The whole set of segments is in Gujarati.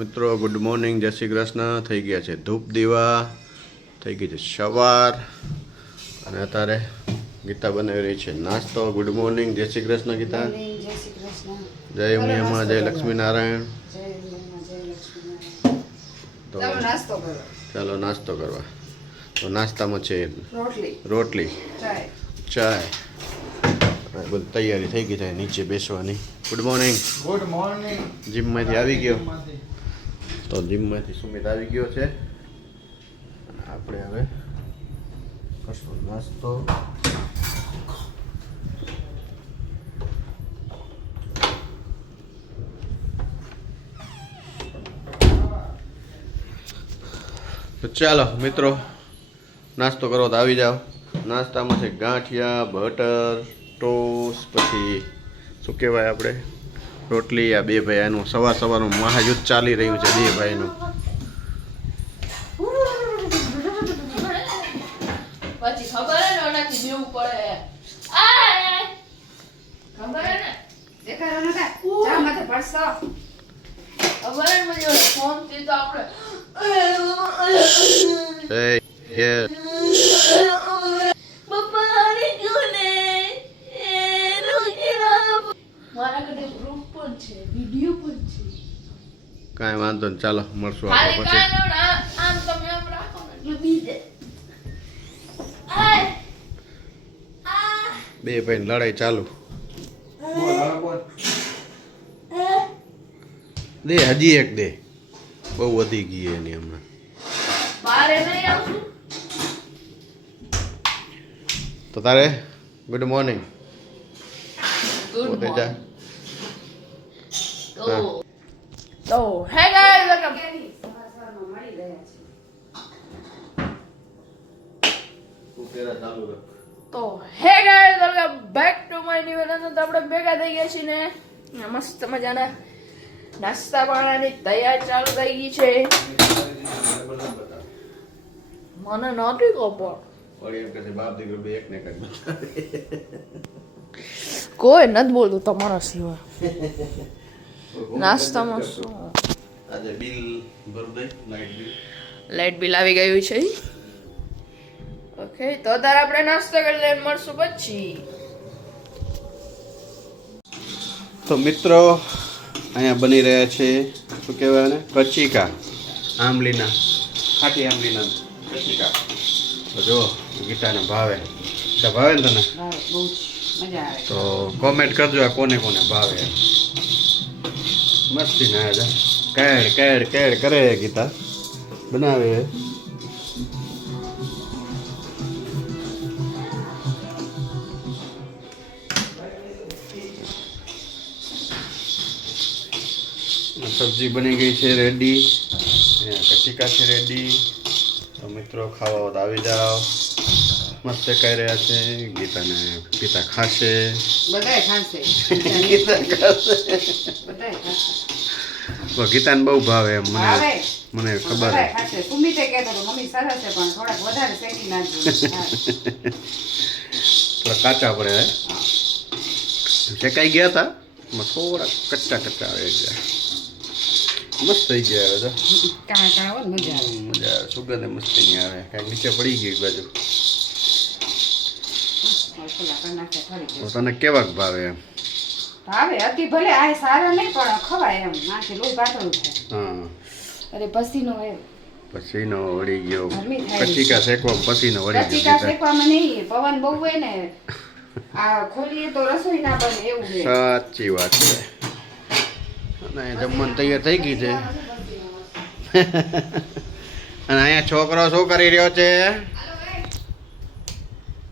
મિત્રો ગુડ મોર્નિંગ, જય શ્રી કૃષ્ણ. થઈ ગયા છે ધૂપ દીવા, થઈ ગઈ છે સવાર અને અત્યારે ગીતા બનાવી રહી છે નાસ્તો. ગુડ મોર્નિંગ, જય શ્રી કૃષ્ણ ગીતા. જય શ્રી કૃષ્ણ. જય ઉમિયામાં, જય લક્ષ્મીનારાયણ. તો ચાલો નાસ્તો કરવા. તો નાસ્તામાં છે રોટલી, ચાય, બધી તૈયારી થઈ ગઈ છે નીચે બેસવાની. Good morning. Good morning. જીમમાંથી આવી ગયો તો જીમમાંથી સુમિત આવી ગયો છે. આપણે હવે કરશું નાસ્તો. તો ચાલો મિત્રો, નાસ્તો કરો તો આવી જાઓ. નાસ્તામાં છે ગાંઠિયા, બટર, ટોસ્ટ, પછી શું કહેવાય આપણે રોટલી. આ બે ભાઈ આનું સવારનું મહાયુદ્ધ ચાલી રહ્યું છે બે ભાઈનું. પછી ખબર હે ને ઓનાથી જીવ પડે. આ ખબર હે ને દેખાડો ન કા જા માથે પડસો. ખબર હે મને ફોન થી તો આપણે પપ્પા આને ક્યું ને મારા કડે ગ્રુપ પણ છે, વિડિયો પણ છે. કાંઈ વાંધો નહીં, ચાલો મળશું ખાલી આપણે પછી. કાનો ના આમ તમે આમ રાખો ને એટલે બીજે આ બે ભાઈ લડાઈ ચાલુ. દે હજી એક દે, બહુ વધી ગઈ એની હમણાં. બારે નહીં આવશું. તો તારે ગુડ મોર્નિંગ ગુડ પોતે જા. મોર્નિંગ. તો હે ગાઈસ, વેલકમ. સવારમાં મળી ગયા છે. તું પેલા ચાલુ રાખ. તો હે guys, welcome back to my new video. તો આપણે ભેગા થઈ ગયા છીએ ને મસ્ત મજાના નાસ્તા પાણાની તૈયારી ચાલુ થઈ ગઈ છે. મને નથી ખબર, વળી એમ કહે છે બાપ દીકરો બે એકને કરી બતાવે. કોઈ નથી બોલતું તમારા સિવાય. નાસ્તામાં શું? આજે બિલ ભરું દે, લાઈટ બિલ. લાઇટ બિલ આવી ગયું છે. ઓકે, તો અત્યારે આપણે નાસ્તો કરી લઈને મળશું પછી. તો મિત્રો અહીંયા બની રહ્યા છે શું કહેવાય ને કચીકા, આંબલીના, ખાટી આંબલીના કચીકા. તો જો ગીતાને ભાવે છે, ભાવે ને તને? બહુ મજા આવે. તો કોમેન્ટ કરજો આ કોને કોને ભાવે. મસ્તી ના જા કેડ કેડ કેડ કરે ગીતા બનાવે. સબ્જી બની ગઈ છે રેડી, કચીકા છે રેડી. તો મિત્રો ખાવા હોય તો આવી જાઓ. મસ્ત કહી રહ્યા છે. ગીતાને પિતા ખાશે. બધાય ખાશે. ગીતા ખાશે. બધાય ખાશે. તો ગીતાને બહુ ભાવે એમ ભાવે. મને ખબર બધાય છે. ખાશે. સુમિતે કહેતો તો મમ્મી સરસ છે પણ થોડાક વધારે શેકી નાખજો. હા. થોડા કાચા પડે હે. શેકાઈ ગયા હતા એમાં થોડા કચ્ચા કચ્ચા આવી ગયા. મસ્ત થઈ ગયા હવે તો. કાણા કાણા હોય ને મજા આવે. મજા આવે, સુગંધ મસ્ત નહીં આવે. કાંઈક નીચે પડી ગઈ એક બાજુ. ખોલા કરી નાખે ફરી તો ગયું. તને કેવાક ભાવે એમ? ભાવે અતિ ભલે આ સારા નહીં પણ ખવાય એમ. નાખે લોહી પાતળું થાય. હા, અરે પસીનો એમ પસીનો વળી ગયો. ગરમી થાય. કચીકા શેકવા પસીનો વળી કચીકા ગયો. શેકવામાં નહીં, પવન બહુ હોય ને આ ખોલીએ તો રસોઈ ના બને એવું છે. સાચી વાત છે. અને જમવાનું તૈયાર થઈ ગઈ છે. અને અહીંયા છોકરો શું કરી રહ્યો છે?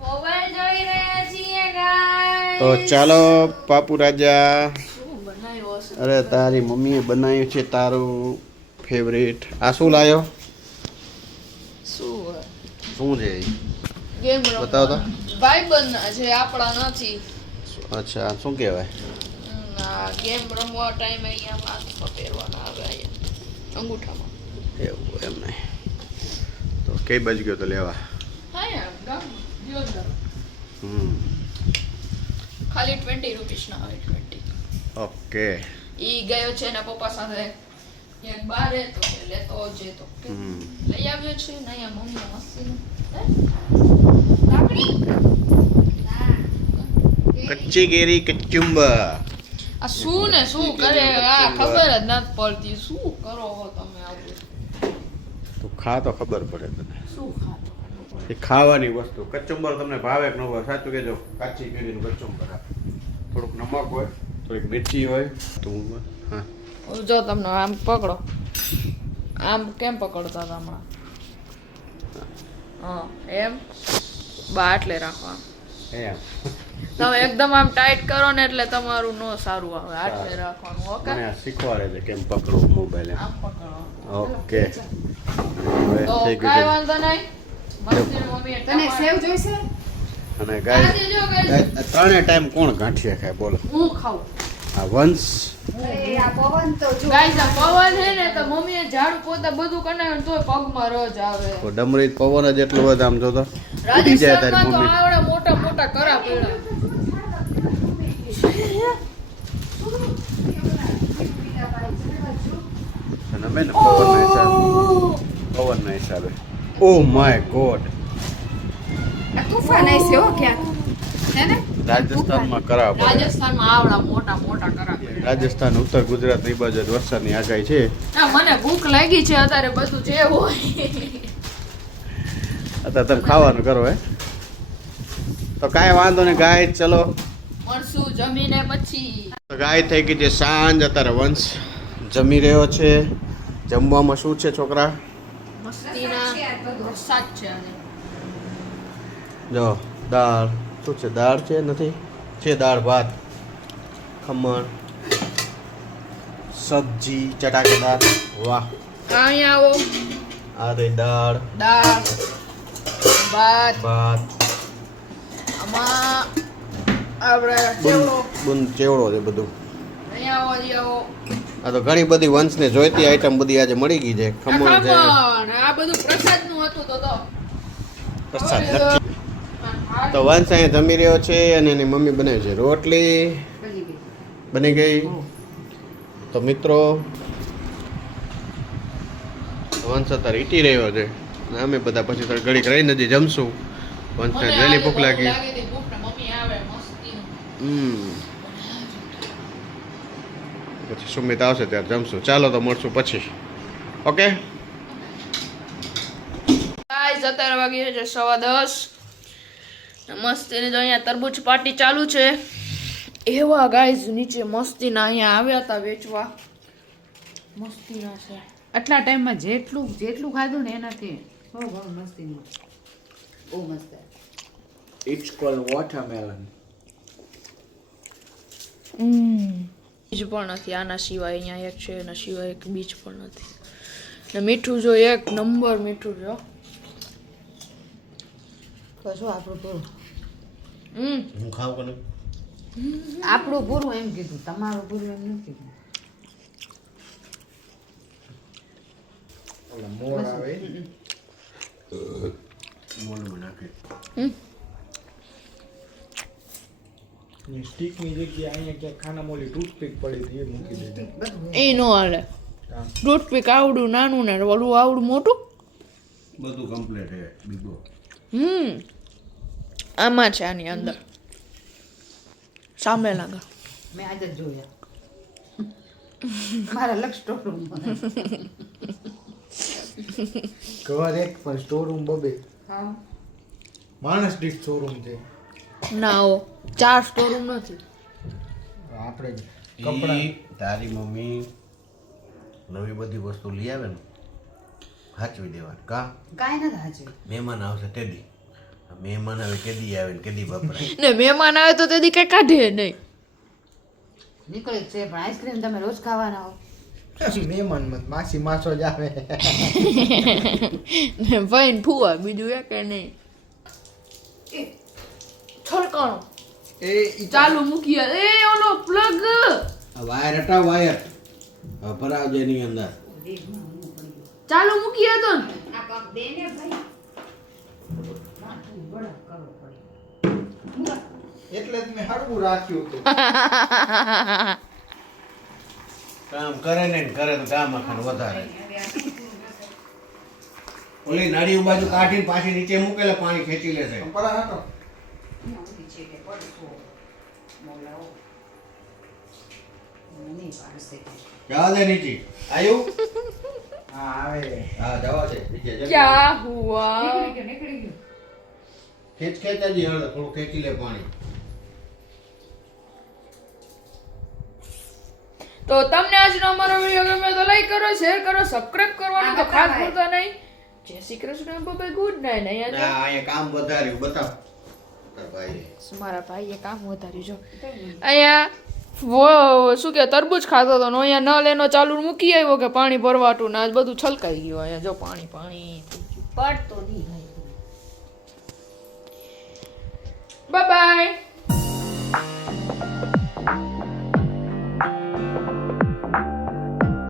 મોબાઈલ જોઈ રહ્યા છીએ ગાઈસ. તો ચાલો પાપુ રાજા. શું બનાવ્યો હશે? અરે તારી મમ્મીએ બનાવ્યું છે તારું ફેવરેટ. આ શું લાયો? શું શું છે એ? ગેમ બતાવો તો. ભાઈબંધના છે, આપણા નથી. અચ્છા, આ શું કહેવાય? આ ગેમ રમવા ટાઈમે અહીંયા હાથમાં પહેરવાના આવે અહીંયા અંગૂઠામાં. એવું એમ નહીં. તો કઈ બાજુ ગયો તો લેવા? હા યાર, ગામમાં દિવસદાર. ખાલી 20 રૂપીસ ના આવે. 20. ઓકે. ઈ ગયો છે એના પપ્પા સાથે એક બાર તો કે લેતો આવજે તો કે હમ લઈ આવ્યો છે ને અહીંયા મમ્મી મસ્તી લાકડી કચ્ચી કેરી કચુંબર આ શું ને શું કરે આ ખબર જ નથી પડતી શું કરો હો તમે આવું તો ખા તો ખબર પડે તને શું ખાતો એ ખાવાની વસ્તુ કચુંબર તમને ભાવે કે ન ભાવે સાચું કહેજો કાચી કેરીનું કચુંબર આપે થોડુંક નમક હોય થોડીક મિર્ચી હોય તો હા જો તમને આમ પકડો આમ કેમ પકડતા હતા હમણાં હા એમ બાટલે રાખો આમ એમ તમે એકદમ આમ ટાઈટ કરો ને એટલે તમારું નો સારું આવે આટલે રાખવાનું ઓકે મને આ શીખવાડે છે કેમ પકડવું મોબાઈલ એમ આમ પકડો ઓકે તો થઈ કાંઈ ગયું વાંધો નહીં મસ્તી મમ્મી તને સેવ જોઈશે અને ગાય ત્રણે ટાઈમ કોણ ગાંઠિયા ખાય બોલો હું ખાઉં આ વંશ અરે આ પવન તો જો ગાઈસ આ પવન છે ને તો મમ્મીએ ઝાડુ પોતા બધું કરાવ્યું તોય પગમાં રજ આવે તો ડમરી પવન જ એટલો બધો આમ જોતો ઉડી જાય તારી રાજસ્થાનમાં તો મમ્મી આવડા મોટા મોટા કરા પડ્યા અને અમે ને પવનના હિસાબે ઓ માય ગોડ આ તુફાન આઈ છે હો ક્યાંક હે ને રાજસ્થાનમાં કરા પડે રાજસ્થાનમાં આવડા મોટા મોટા કરા પડ્યા રાજસ્થાન ઉત્તર ગુજરાત એ બાજુ જ વરસાદની આગાહી છે ના મને ભૂખ લાગી છે અત્યારે બધું જે હોય અત્યારે તમે ખાવાનું કરો હે તો કાંઈ વાંધો નહીં ગાય ચલો મળશું જમીને પછી તો ગાય થઈ ગઈ છે સાંજ અત્યારે વંશ જમી રહ્યો છે જમવામાં શું છે છોકરા મસ્તીના વરસાદ છે આજે જો દાળ શું છે દાળ છે નથી છે દાળ ભાત ખમણ સબ્જી ચટાકેદાર વાહ અહીંયા આવો આ રહી દાળ દાળ ભાત ભાત આમાં આપણે ચેવડો બુંદ ચેવડો છે બધું અહીંયા આવો અહીં આવો આ તો ઘણી બધી વંશને જોઈતી આઈટમ બધી આજે મળી ગઈ છે ખમણ છે ખમણ આ બધું પ્રસાદનું હતું તો પ્રસાદ નક્કી તો વંશ અહીંયા જમી રહ્યો છે અને એની મમ્મી બનાવી છે રોટલી બની ગઈ તો મિત્રો વંશ અત્યારે ઈટી રહ્યો છે અને અમે બધા પછી થોડી ઘડીક રહીને હજી જમશું વંશને વહેલી ભૂખ લાગી મમ્મી આવે મસ્તીનું પછી સુમિત આવશે ત્યારે જમશું ચાલો તો મળશું પછી ઓકે ગાઈસ અત્યારે વાગી છે 10:15 મસ્તીની તો અહીંયા તરબૂચ પાર્ટી ચાલુ છે એવા ગાઈસ નીચે મસ્તીના અહીંયા આવ્યા હતા વેચવા મસ્તીના છે આટલા ટાઈમમાં જેટલું ખાધું ને એનાથી બહુ ઘણું મસ્તી બહુ મસ્ત It's called watermelon. બીજ પણ નથી આના સિવાય અહીંયા એક છે એના સિવાય એક બીજ પણ નથી ને મીઠું જો એક નંબર મીઠું જો કશું આપણું પૂરું હું ખાવ કે આપણું પૂરું એમ કીધું તમારું પૂરું એમ નથી કીધું ઓલા મોર આવે મોલમાં નાખે ની સ્ટીક ની જગ્યાએ અહીંયા ક્યાંક ખાનામાં ઓલી ટૂથપીક પડી હતી એ મૂકી દે એ નો હાલે ટૂથપીક આવડું નાનું ને ઓલું આવડું મોટું બધું કમ્પ્લીટ હે બીબો આમાં છે આની અંદર સામે લાગે મેં આજે જ જોયા મારા લક્ષ ટોટું ઘર એક પણ સ્ટોર રૂમ બબે હા માણસ દીઠ શોરૂમ છે ના ઓ 4 સ્ટોર રૂમ નથી આપણે કપડા કપડા તારી મમ્મી નવી બધી વસ્તુ લઈ આવે ને હાચવી દેવાની કા કાંઈ નથી હાજર મહેમાન આવશે તેદી મહેમાન આવે કેદી આવે ને કેદી વપરાય ને મહેમાન આવે તો તેદી કઈ કાઢે નહીં નીકળી છે પણ આઈસ્ક્રીમ તમે રોજ ખાવાના હો મહેમાન મત માસી માસો જ આવે ને ભાઈ ને ફુવા બીજું એક નહીં છલકાણો એ ચાલુ મૂકીએ એ ઓલો પ્લગ વાયર હટા વાયર ભરાવજે એની અંદર ચાલુ મૂકીએ તો ને આ કપ દે ને ભાઈ એટલે જ મેં હળવું રાખ્યું હતું કામ કરે ને કરે તો કામ આખાનું વધારે. ઓલી નાળી બાજુ કાઢીને પાછી નીચે મૂકેલે પાણી ખેંચી લેશે. જવા દે નીચે. આયુ? હા આવે. હા જવા દે નીચે. क्या हुआ નીકળી ગયું ખેંચ ખેંચાજી હળદર થોડું ખેંચી લે પાણી. તો તમને આજનો અમારો વિડીયો ગમે તો લાઈક કરો શેર કરો સબસ્ક્રાઇબ કરવાનું તો ખાસ ભૂલતા નહીં. જય Shri Krishna bye good night. અહીંયા ના અહીંયા કામ વધાર્યું બતાવ તાર ભાઈ. જો મારા ભાઈએ કામ વધાર્યું જો અહીંયા શું કે તરબૂચ ખાતો હતો ને અહીંયા નળ એનો ચાલુ મૂકી આવ્યો કે પાણી ભરવાટું ને આજ બધું છલકાઈ ગયું. અહીંયા જો પાણી પાણી પડતો નહીં બાય બાય.